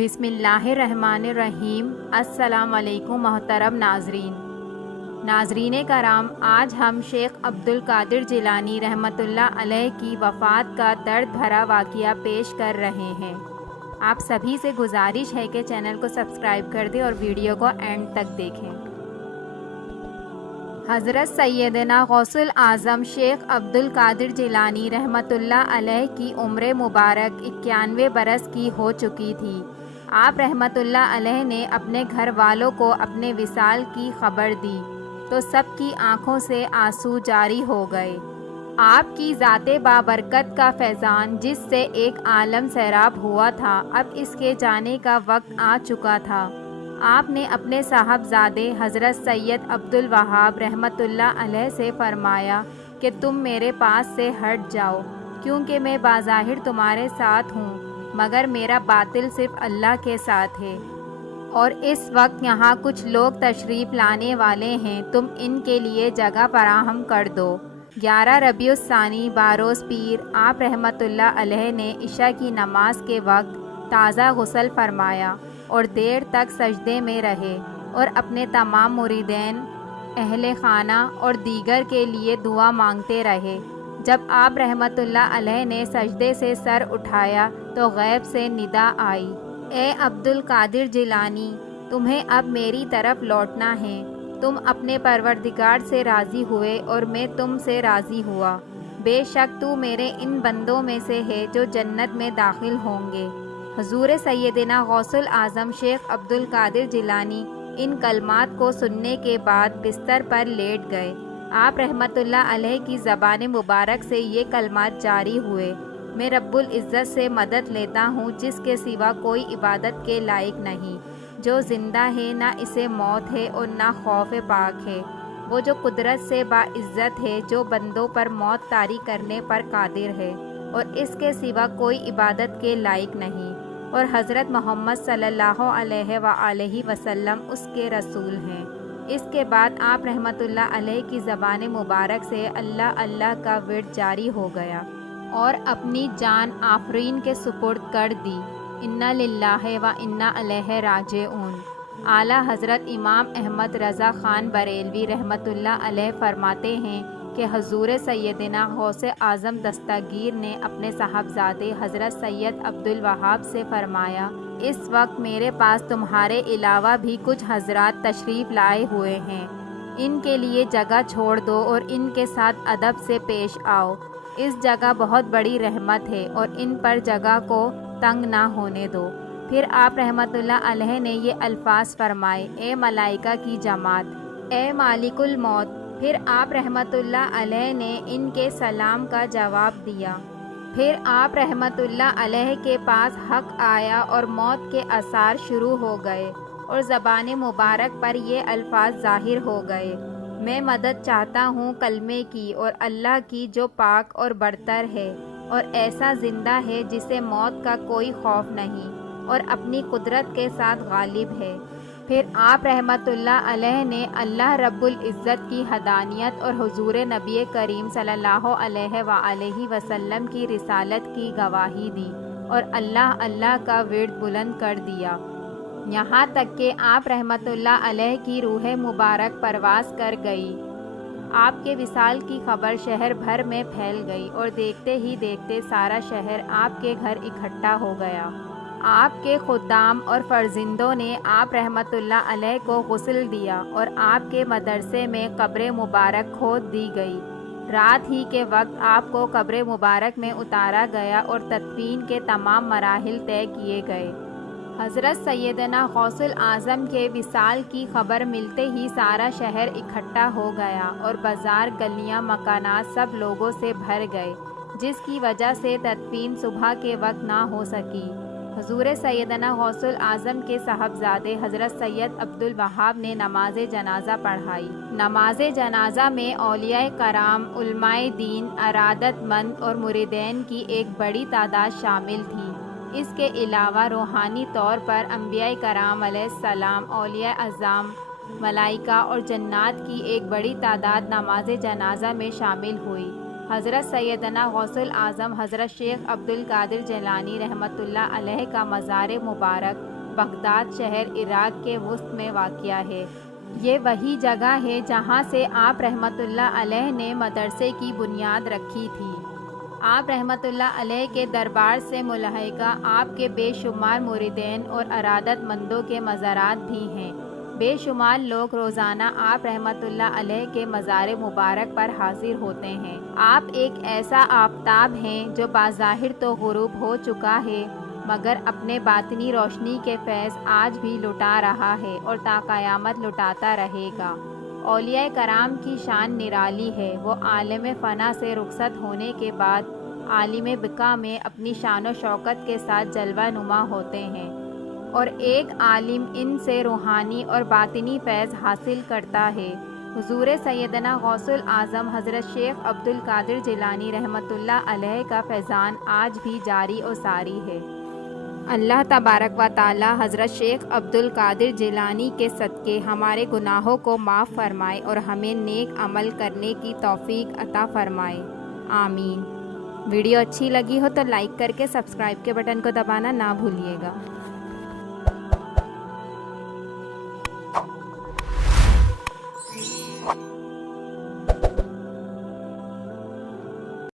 بسم اللہ الرحمن الرحیم۔ السلام علیکم محترم ناظرین کرام، آج ہم شیخ عبدالقادر جیلانی رحمۃ اللہ علیہ کی وفات کا درد بھرا واقعہ پیش کر رہے ہیں۔ آپ سبھی سے گزارش ہے کہ چینل کو سبسکرائب کر دیں اور ویڈیو کو اینڈ تک دیکھیں۔ حضرت سیدنا غوث الاعظم شیخ عبدالقادر جیلانی رحمۃ اللہ علیہ کی عمر مبارک 91 برس کی ہو چکی تھی۔ آپ رحمۃ اللہ علیہ نے اپنے گھر والوں کو اپنے وصال کی خبر دی تو سب کی آنکھوں سے آنسو جاری ہو گئے۔ آپ کی ذات بابرکت کا فیضان جس سے ایک عالم سیراب ہوا تھا، اب اس کے جانے کا وقت آ چکا تھا۔ آپ نے اپنے صاحبزادے حضرت سید عبدالوہاب رحمۃ اللہ علیہ سے فرمایا کہ تم میرے پاس سے ہٹ جاؤ، کیونکہ میں بظاہر تمہارے ساتھ ہوں مگر میرا باطل صرف اللہ کے ساتھ ہے، اور اس وقت یہاں کچھ لوگ تشریف لانے والے ہیں، تم ان کے لیے جگہ فراہم کر دو۔ 11 ربیع الثانی باروز پیر، آپ رحمۃ اللہ علیہ نے عشاء کی نماز کے وقت تازہ غسل فرمایا اور دیر تک سجدے میں رہے اور اپنے تمام مریدین، اہل خانہ اور دیگر کے لیے دعا مانگتے رہے۔ جب آپ رحمۃ اللہ علیہ نے سجدے سے سر اٹھایا تو غیب سے ندا آئی، اے عبدالقادر جیلانی، تمہیں اب میری طرف لوٹنا ہے۔ تم اپنے پروردگار سے راضی ہوئے اور میں تم سے راضی ہوا۔ بے شک تو میرے ان بندوں میں سے ہے جو جنت میں داخل ہوں گے۔ حضور سیدنا غوث الاعظم شیخ عبدالقادر جیلانی ان کلمات کو سننے کے بعد بستر پر لیٹ گئے۔ آپ رحمۃ اللہ علیہ کی زبان مبارک سے یہ کلمات جاری ہوئے، میں رب العزت سے مدد لیتا ہوں جس کے سوا کوئی عبادت کے لائق نہیں، جو زندہ ہے، نہ اسے موت ہے اور نہ خوف پاک ہے، وہ جو قدرت سے باعزت ہے، جو بندوں پر موت طاری کرنے پر قادر ہے اور اس کے سوا کوئی عبادت کے لائق نہیں، اور حضرت محمد صلی اللہ علیہ وآلہ وسلم اس کے رسول ہیں۔ اس کے بعد آپ رحمۃ اللہ علیہ کی زبان مبارک سے اللہ اللہ کا ورد جاری ہو گیا اور اپنی جان آفرین کے سپرد کر دی۔ انا للہ و انا الیہ راجعون۔ اعلیٰ حضرت امام احمد رضا خان بریلوی رحمۃ اللہ علیہ فرماتے ہیں کہ حضور سیدنا غوث اعظم دستگیر نے اپنے صاحبزادے حضرت سید عبدالوہاب سے فرمایا، اس وقت میرے پاس تمہارے علاوہ بھی کچھ حضرات تشریف لائے ہوئے ہیں، ان کے لیے جگہ چھوڑ دو اور ان کے ساتھ ادب سے پیش آؤ۔ اس جگہ بہت بڑی رحمت ہے اور ان پر جگہ کو تنگ نہ ہونے دو۔ پھر آپ رحمۃ اللہ علیہ نے یہ الفاظ فرمائے، اے ملائکہ کی جماعت، اے مالک الموت۔ پھر آپ رحمۃ اللہ علیہ نے ان کے سلام کا جواب دیا۔ پھر آپ رحمۃ اللہ علیہ کے پاس حق آیا اور موت کے آثار شروع ہو گئے اور زبان مبارک پر یہ الفاظ ظاہر ہو گئے، میں مدد چاہتا ہوں کلمے کی اور اللہ کی جو پاک اور برتر ہے اور ایسا زندہ ہے جسے موت کا کوئی خوف نہیں اور اپنی قدرت کے ساتھ غالب ہے۔ پھر آپ رحمۃ اللہ علیہ نے اللہ رب العزت کی حدانیت اور حضور نبی کریم صلی اللہ علیہ وآلہ وسلم کی رسالت کی گواہی دی اور اللہ اللہ کا ورد بلند کر دیا، یہاں تک کہ آپ رحمۃ اللہ علیہ کی روح مبارک پرواز کر گئی۔ آپ کے وصال کی خبر شہر بھر میں پھیل گئی اور دیکھتے ہی دیکھتے سارا شہر آپ کے گھر اکٹھا ہو گیا۔ آپ کے خدام اور فرزندوں نے آپ رحمۃ اللہ علیہ کو غسل دیا اور آپ کے مدرسے میں قبر مبارک کھود دی گئی۔ رات ہی کے وقت آپ کو قبر مبارک میں اتارا گیا اور تدفین کے تمام مراحل طے کیے گئے۔ حضرت سیدنا غوث الاعظم کے وصال کی خبر ملتے ہی سارا شہر اکٹھا ہو گیا اور بازار، گلیاں، مکانات سب لوگوں سے بھر گئے، جس کی وجہ سے تدفین صبح کے وقت نہ ہو سکی۔ حضور سیدنا غوث الاعظم کے صاحبزادے حضرت سید عبدالوہاب نے نماز جنازہ پڑھائی۔ نماز جنازہ میں اولیاء کرام، علماء دین، ارادت مند اور مریدین کی ایک بڑی تعداد شامل تھی۔ اس کے علاوہ روحانی طور پر انبیاء کرام علیہ السلام، اولیاء اعظام، ملائکہ اور جنات کی ایک بڑی تعداد نماز جنازہ میں شامل ہوئی۔ حضرت سیدنا غوث العظم حضرت شیخ عبدالقادر جیلانی رحمۃ اللہ علیہ کا مزار مبارک بغداد شہر عراق کے وسط میں واقع ہے۔ یہ وہی جگہ ہے جہاں سے آپ رحمۃ اللہ علیہ نے مدرسے کی بنیاد رکھی تھی۔ آپ رحمۃ اللہ علیہ کے دربار سے ملحقہ آپ کے بے شمار مریدین اور ارادت مندوں کے مزارات بھی ہیں۔ بے شمار لوگ روزانہ آپ رحمۃ اللہ علیہ کے مزار مبارک پر حاضر ہوتے ہیں۔ آپ ایک ایسا آفتاب ہیں جو بظاہر تو غروب ہو چکا ہے مگر اپنے باطنی روشنی کے فیض آج بھی لٹا رہا ہے اور تا قیامت لٹاتا رہے گا۔ اولیاء کرام کی شان نرالی ہے۔ وہ عالم فنا سے رخصت ہونے کے بعد عالم بقا میں اپنی شان و شوکت کے ساتھ جلوہ نما ہوتے ہیں اور ایک عالم ان سے روحانی اور باطنی فیض حاصل کرتا ہے۔ حضور سیدنا غوث العظم حضرت شیخ عبدالقادر جیلانی رحمۃ اللہ علیہ کا فیضان آج بھی جاری و ساری ہے۔ اللہ تبارک و تعالی حضرت شیخ عبدالقادر جیلانی کے صدقے ہمارے گناہوں کو معاف فرمائے اور ہمیں نیک عمل کرنے کی توفیق عطا فرمائے، آمین۔ ویڈیو اچھی لگی ہو تو لائک کر کے سبسکرائب کے بٹن کو دبانا نہ بھولیے گا۔